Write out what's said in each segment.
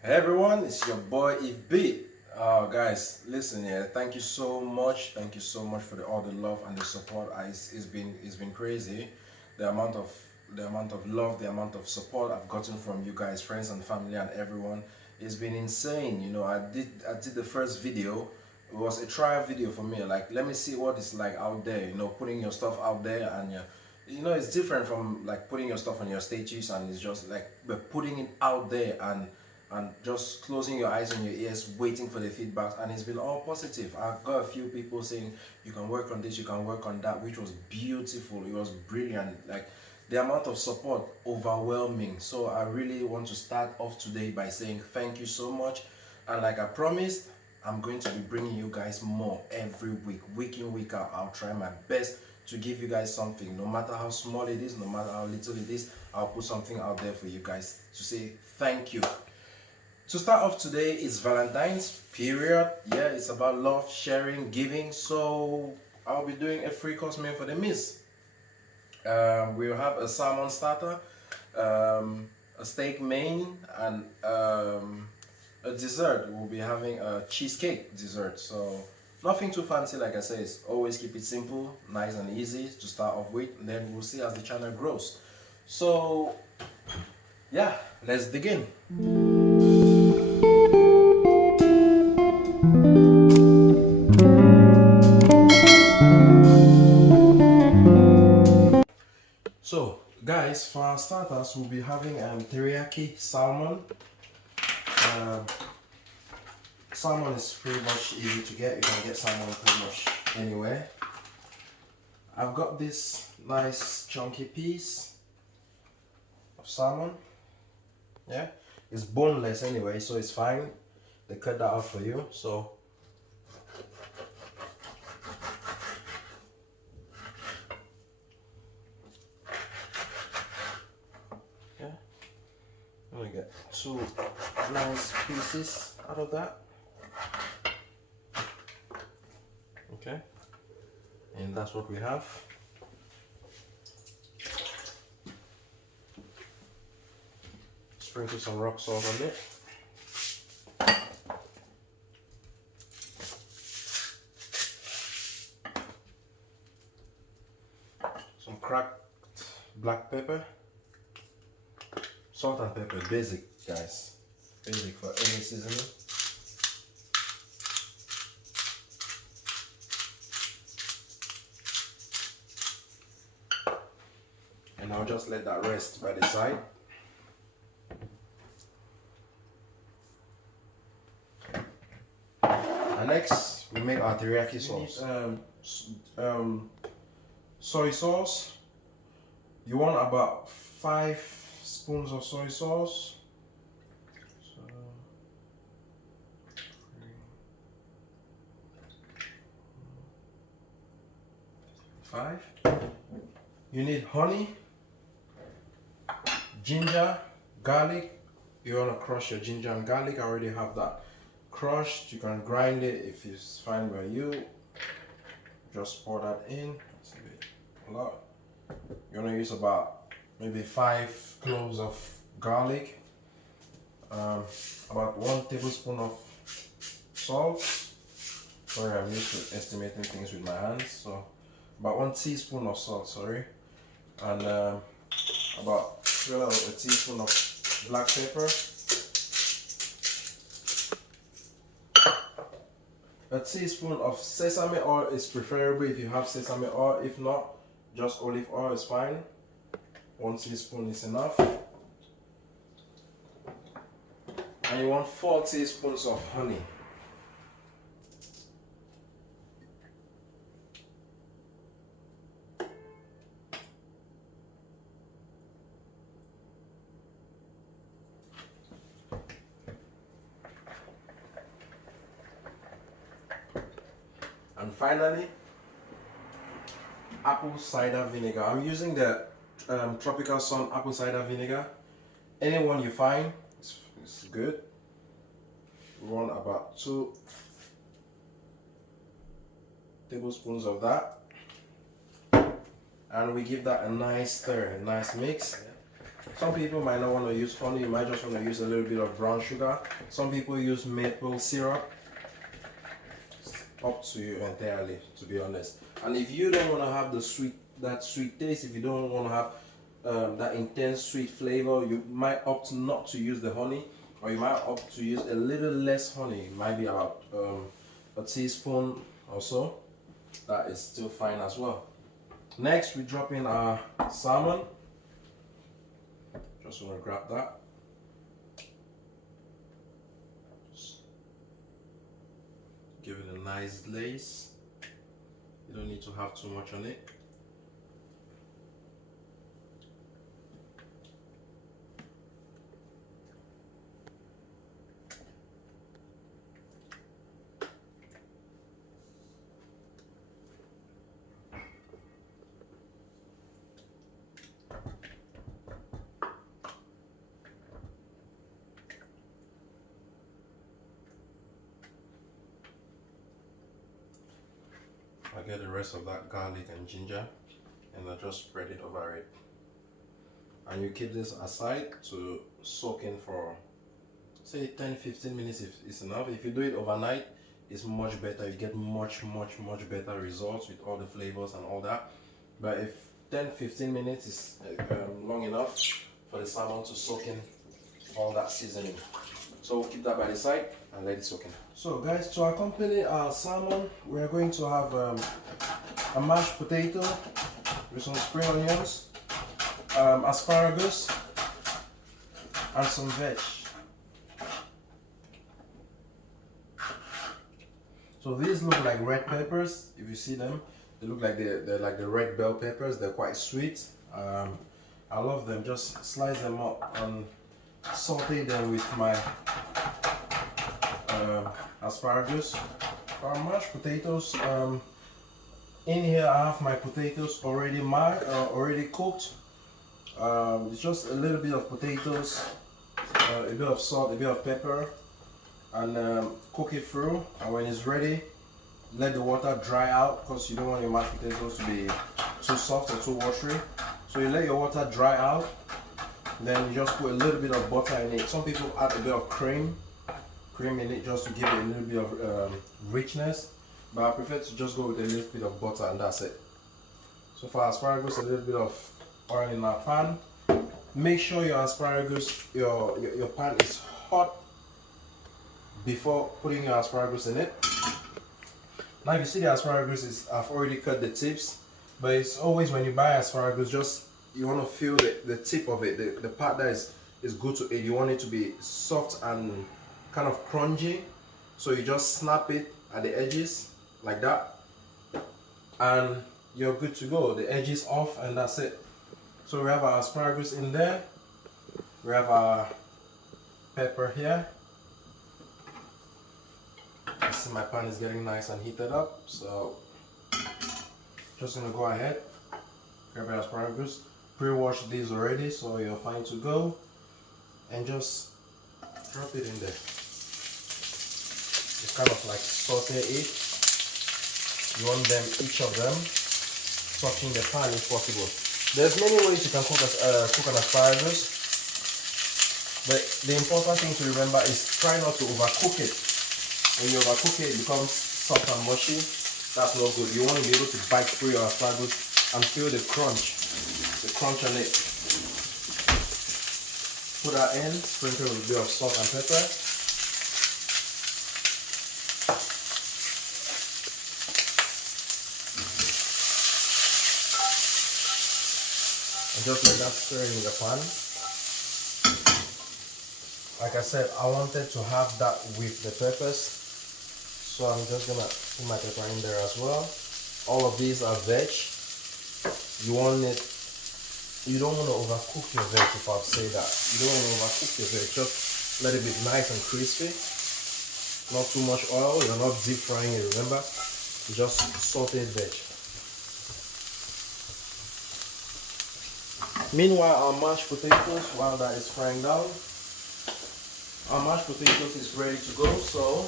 Hey everyone, it's your boy Eve. Guys, listen here. Thank you so much. Thank you so much for all the love and the support. It's been crazy. The amount of love, the amount of support I've gotten from you guys, friends and family and everyone. It's been insane. I did the first video. It was a trial video for me. Like, let me see what it's like out there. Putting your stuff out there and it's different from like putting your stuff on your status, and it's just like but putting it out there and just closing your eyes and your ears waiting for the feedback, and it's been all positive. I've got a few people saying you can work on this, you can work on that, which was beautiful. It was brilliant. Like, the amount of support, overwhelming. So I really want to start off today by saying thank you so much, and like I promised, I'm going to be bringing you guys more every week, week in, week out. I'll try my best to give you guys something, no matter how small it is, no matter how little it is. I'll put something out there for you guys to say thank you. To start off today is Valentines, period. Yeah, it's about love, sharing, giving. So I'll be doing a free course meal for the miss. We'll have a salmon starter, a steak main, and a dessert. We'll be having a cheesecake dessert. So nothing too fancy, like I say. Always keep it simple, nice and easy to start off with. And then we'll see as the channel grows. So yeah, let's dig in. So, guys, for our starters, we'll be having teriyaki salmon. Um, Salmon is pretty much easy to get. You can get salmon pretty much anywhere. I've got this nice chunky piece of salmon. Yeah, it's boneless anyway, so it's fine. They cut that out for you. So yeah, I'm gonna get two nice pieces out of that. Okay, and that's what we have. Sprinkle some rock salt on it. Some cracked black pepper. Salt and pepper, basic, guys. Basic for any seasoning. And I'll just let that rest by the side. And next, we make our teriyaki sauce. Soy sauce. You want about 5 spoons of soy sauce. So, 5. You need honey, ginger, garlic. You want to crush your ginger and garlic. I already have that crushed. You can grind it if it's fine by you. Just pour that in. That's a lot. You want to use about maybe 5 cloves of garlic, about 1 tablespoon of salt. Sorry, I'm used to estimating things with my hands. So about 1 teaspoon of salt, sorry, and about a teaspoon of black pepper, a teaspoon of sesame oil is preferable if you have sesame oil. If not, just olive oil is fine. 1 teaspoon is enough. And you want 4 teaspoons of honey. And finally, apple cider vinegar. I'm using the Tropical Sun apple cider vinegar. Anyone you find is good. We want about 2 tablespoons of that, and we give that a nice stir, a nice mix. Some people might not want to use honey, you might just want to use a little bit of brown sugar. Some people use maple syrup. It's up to you entirely, to be honest. And if you don't want to have that sweet taste, if you don't want to have that intense sweet flavor, you might opt not to use the honey, or you might opt to use a little less honey. It might be about a teaspoon or so. That is still fine as well. Next, we drop in our salmon. Just want to grab that. Just give it a nice glaze. You don't need to have too much on it. I get the rest of that garlic and ginger and I just spread it over it. And you keep this aside to soak in for say 10-15 minutes if it's enough. If you do it overnight, it's much better. You get much better results with all the flavors and all that. But if 10-15 minutes is long enough for the salmon to soak in all that seasoning. So we'll keep that by the side and let it soak in. So guys, to accompany our salmon, we are going to have a mashed potato with some spring onions, asparagus, and some veg. So these look like red peppers. If you see them, they look like they're like the red bell peppers. They're quite sweet. I love them. Just slice them up and saute them with my asparagus. For our mashed potatoes, in here I have my potatoes already cooked. It's just a little bit of potatoes, a bit of salt, a bit of pepper, and cook it through. And when it's ready, let the water dry out, because you don't want your mashed potatoes to be too soft or too watery. So you let your water dry out, then you just put a little bit of butter in it. Some people add a bit of cream in it just to give it a little bit of richness, but I prefer to just go with a little bit of butter and that's it. So for asparagus, a little bit of oil in our pan. Make sure your asparagus, your pan is hot before putting your asparagus in it. Now if you see the asparagus, I've already cut the tips, but it's always when you buy asparagus, just you want to feel the tip of it, the part that is good to eat. You want it to be soft and kind of crunchy, so you just snap it at the edges like that and you're good to go. The edges off and that's it. So we have our asparagus in there, we have our pepper here. I see my pan is getting nice and heated up, so just gonna go ahead, grab your asparagus, pre-wash these already so you're fine to go, and just drop it in there. It's kind of like saute it. You want them, each of them, touching the pan if possible. There's many ways you can cook an asparagus, but the important thing to remember is try not to overcook it. When you overcook it, it becomes soft and mushy. That's not good. You want to be able to bite through your asparagus and feel the crunch on it. Put that in, sprinkle with a bit of salt and pepper. And just let that stir in the pan. Like I said, I wanted to have that with the peppers, so I'm just gonna put my pepper in there as well. All of these are veg. You don't want to overcook your veg, if I'll say that. You don't want to overcook your veg, just let it be nice and crispy. Not too much oil, you're not deep frying it, remember? Just sauteed veg. Meanwhile, our mashed potatoes, while that is frying down, our mashed potatoes is ready to go, so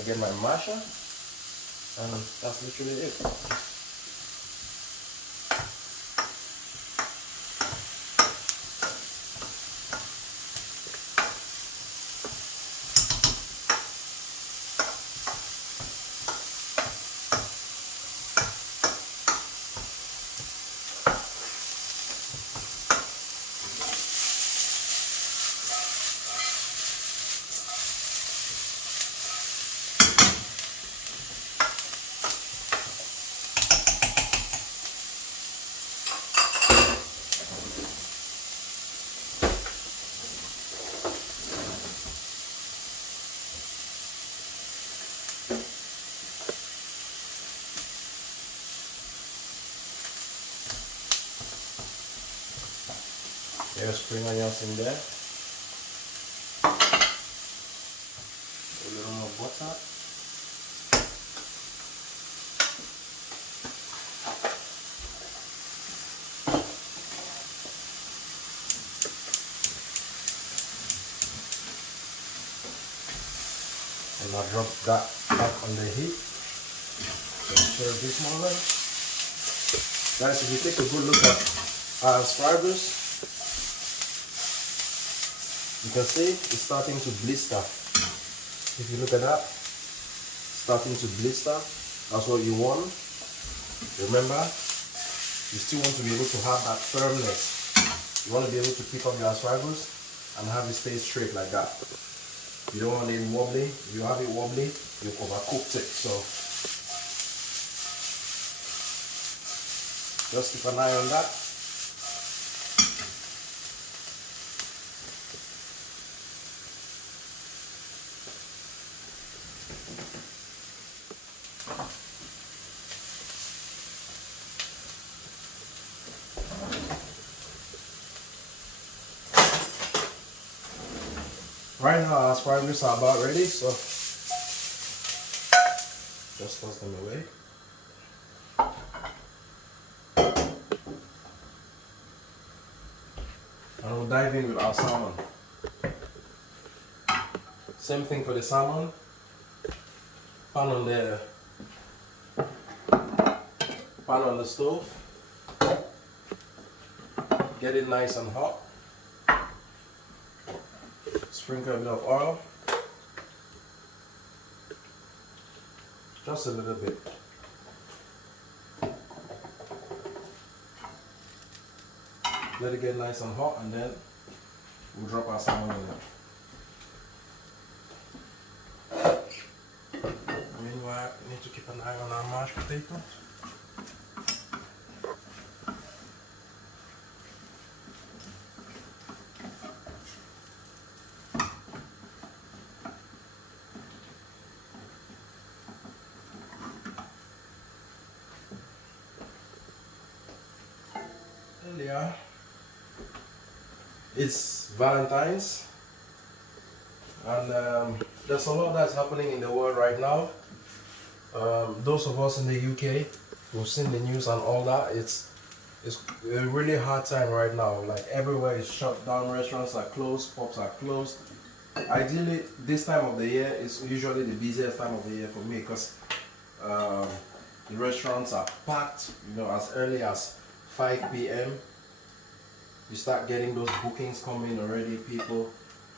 I get my masher, and that's literally it. There's spring onions in there. A little more butter. And I'll drop that back on the heat. Stir this moment. Guys, if you take a good look at our asparagus, you can see it's starting to blister. If you look at that, starting to blister, that's what you want. Remember, you still want to be able to have that firmness. You want to be able to pick up your asparagus and have it stay straight like that. You don't want it wobbly. If you have it wobbly, you've overcooked it. So just keep an eye on that. Right now our asparagus are about ready, so just toss them away. And we'll dive in with our salmon. Same thing for the salmon. Pan on the stove. Get it nice and hot. Sprinkle a bit of oil. Just a little bit. Let it get nice and hot, and then we'll drop our salmon in there. Meanwhile, we need to keep an eye on our mashed potatoes. Yeah, it's Valentines, and there's a lot that's happening in the world right now. Those of us in the UK who've seen the news and all that, it's a really hard time right now. Like everywhere is shut down, restaurants are closed, pubs are closed. Ideally, this time of the year is usually the busiest time of the year for me, because the restaurants are packed. You know, as early as 5 p.m. you start getting those bookings coming already. People,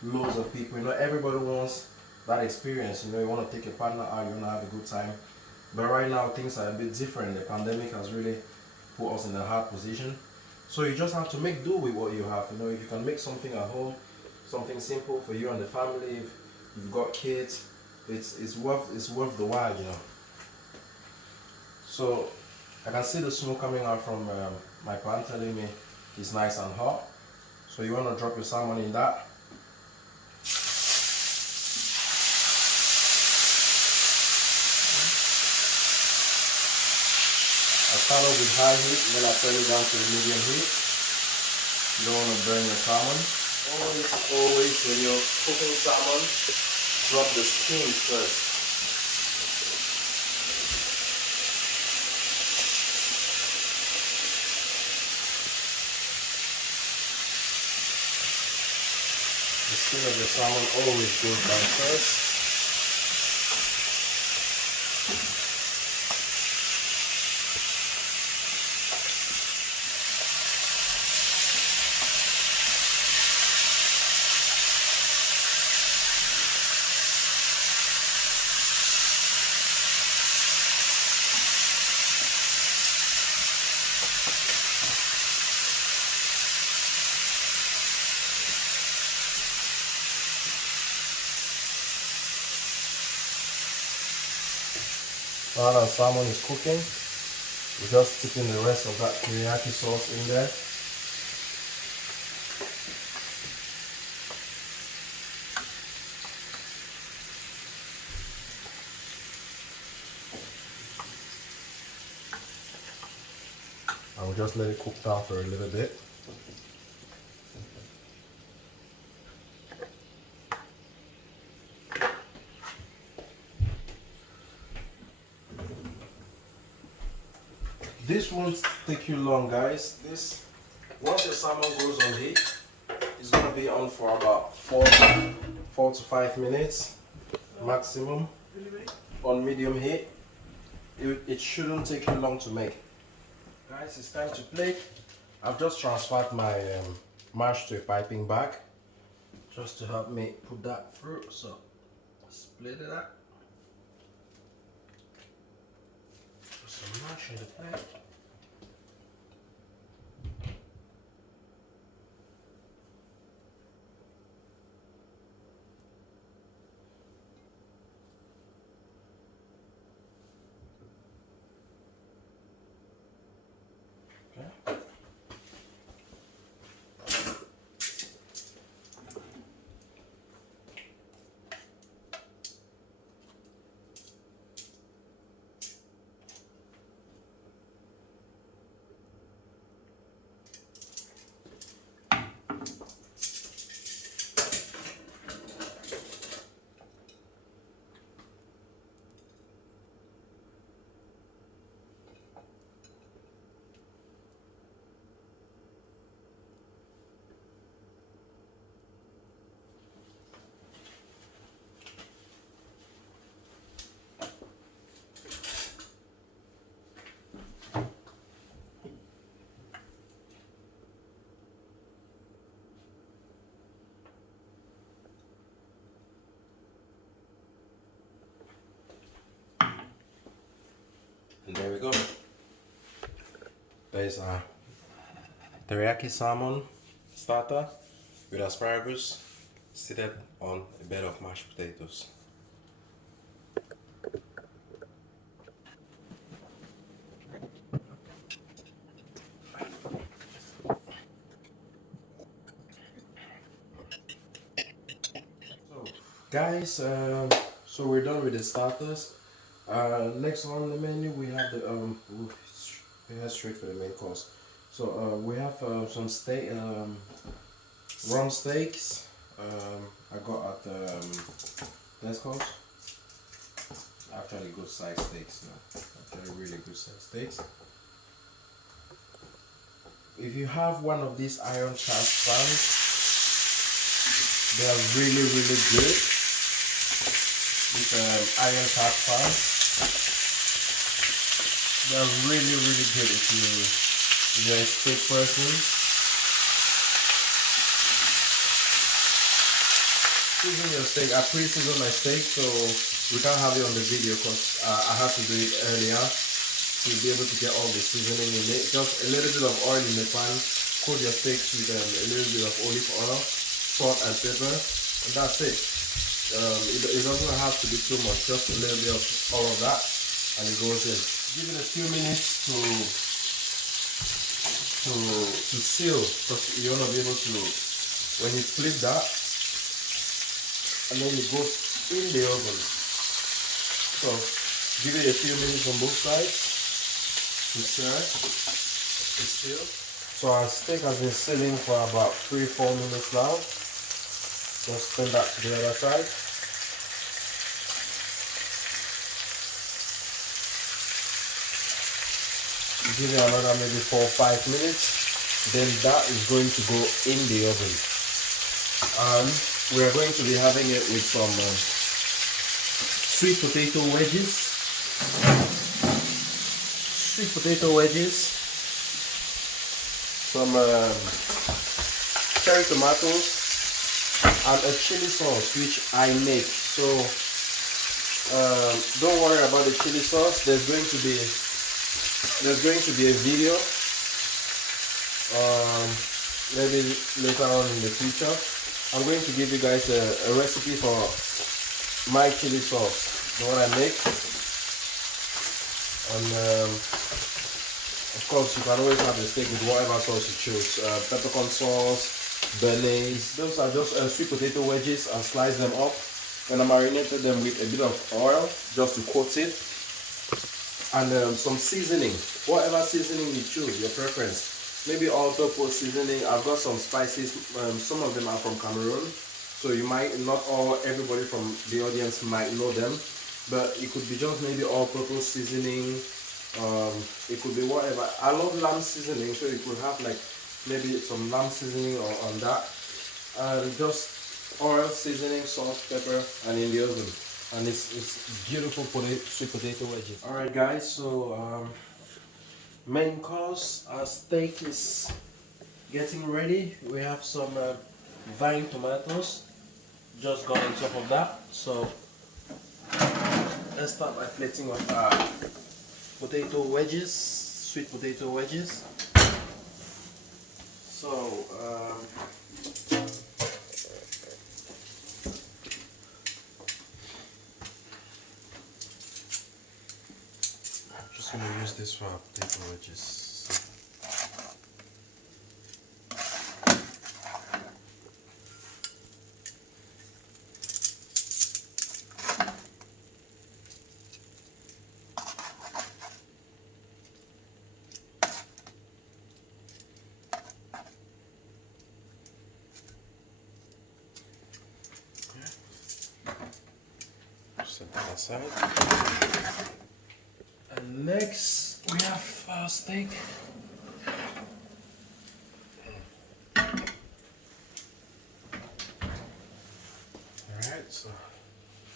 loads of people. You know, everybody wants that experience. You know, you want to take a partner out, you want to have a good time. But right now things are a bit different. The pandemic has really put us in a hard position. So you just have to make do with what you have. You know, if you can make something at home, something simple for you and the family. If you've got kids, it's worth the while. You know. So I can see the smoke coming out from my pan, telling me it's nice and hot. So you want to drop your salmon in that. I start off with high heat, then I turn it down to medium heat. You don't want to burn your salmon. Always when you're cooking salmon, drop the skin first. The skin of the salmon always goes down first. While our salmon is cooking, we're just sticking the rest of that teriyaki sauce in there. And we'll just let it cook down for a little bit. This won't take you long, guys. This, once your salmon goes on heat, it's gonna be on for about 4 to 5 minutes maximum on medium heat. It shouldn't take you long to make. Guys, it's time to plate. I've just transferred my mash to a piping bag just to help me put that through. So split it up. Put some mash in the plate. Okay. And there we go. There's a teriyaki salmon starter with asparagus seated on a bed of mashed potatoes. So, guys, so we're done with the starters. Next on the menu we have the we head straight for the main course. So we have some steak, rump steaks. I got at let's call actually good size steaks now. Actually really good size steaks. If you have one of these iron cast pans, they are really good. With iron cast pan, they are really good if you're a steak person. Season your steak. I pre-season my steak, so we can't have it on the video because I have to do it earlier to be able to get all the seasoning in it. Just a little bit of oil in the pan. Coat your steaks with a little bit of olive oil, salt and pepper, and that's it. It doesn't have to be too much, just a little bit of all of that, and it goes in. Give it a few minutes to seal, because you want to be able to, when you flip that, and then it goes in the oven. So give it a few minutes on both sides to seal. So our steak has been sealing for about 3-4 minutes now. Just turn that to the other side. Give it another maybe 4-5 minutes. Then that is going to go in the oven. And we are going to be having it with some sweet potato wedges. Some cherry tomatoes, and a chili sauce which I make. So don't worry about the chili sauce. There's going to be a video maybe later on in the future. I'm going to give you guys a recipe for my chili sauce, the one I make. And of course you can always have the steak with whatever sauce you choose. Peppercorn sauce, béarnaise. Those are just sweet potato wedges. I slice them up and I marinated them with a bit of oil just to coat it, and some seasoning, whatever seasoning you choose, your preference. Maybe all-purpose seasoning. I've got some spices. Some of them are from Cameroon, so you might not everybody from the audience might know them, but it could be just maybe all-purpose seasoning, It could be whatever. I love lamb seasoning, so you could have like maybe some lamb seasoning or on that, and just oil seasoning, salt, pepper, and in the oven. And it's beautiful sweet potato wedges. All right, guys. So main course, our steak is getting ready. We have some vine tomatoes just gone on top of that. So let's start by plating with our potato wedges, sweet potato wedges. So I'm just gonna use this for our potato wedges. Set that aside. And next we have our steak. Alright, so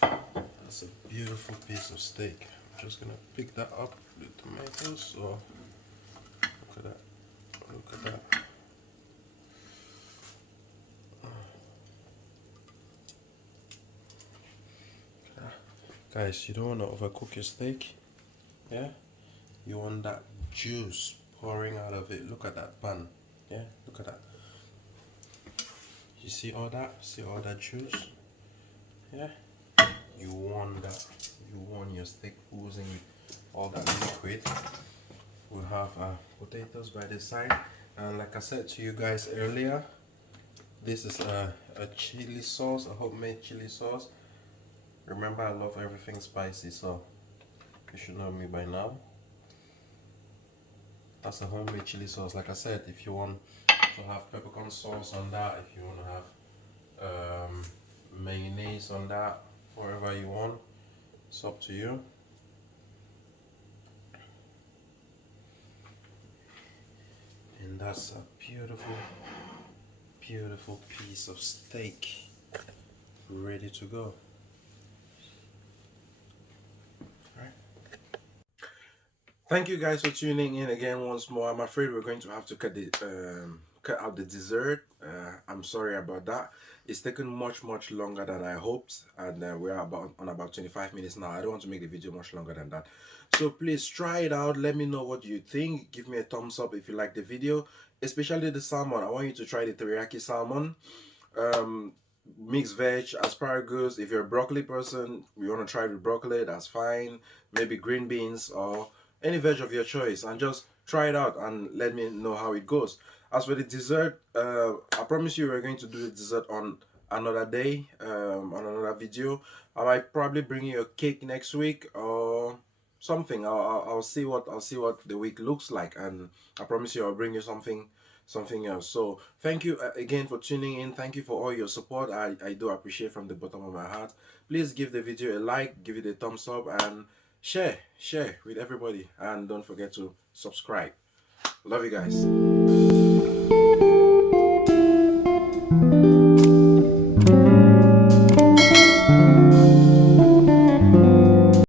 that's a beautiful piece of steak. I'm just gonna pick that up with the tomatoes. So look at that. Look at that. Guys, you don't want to overcook your steak. Yeah? You want that juice pouring out of it. Look at that pan. Yeah? Look at that. You see all that? See all that juice? Yeah? You want that. You want your steak oozing with all that liquid. We'll have potatoes by the side. And like I said to you guys earlier, this is a chili sauce, a homemade chili sauce. Remember, I love everything spicy, so you should know me by now. That's a homemade chili sauce. Like I said, if you want to have peppercorn sauce on that, if you want to have mayonnaise on that, whatever you want, it's up to you. And that's a beautiful, beautiful piece of steak ready to go. Thank you guys for tuning in again once more. I'm afraid we're going to have to cut out the dessert. I'm sorry about that. It's taken much longer than I hoped, and we're on about 25 minutes now. I don't want to make the video much longer than that. So please try it out. Let me know what you think. Give me a thumbs up if you like the video, especially the salmon. I want you to try the teriyaki salmon. Mixed veg, asparagus. If you're a broccoli person, you want to try with broccoli, that's fine. Maybe green beans or any veg of your choice, and just try it out and let me know how it goes. As for the dessert, I promise you we're going to do the dessert on another day, on another video. I might probably bring you a cake next week or something. I'll see what the week looks like, and I promise you I'll bring you something else. So thank you again for tuning in. Thank you for all your support. I do appreciate from the bottom of my heart. Please give the video a like, give it a thumbs up, and share with everybody, and don't forget to subscribe. Love you guys.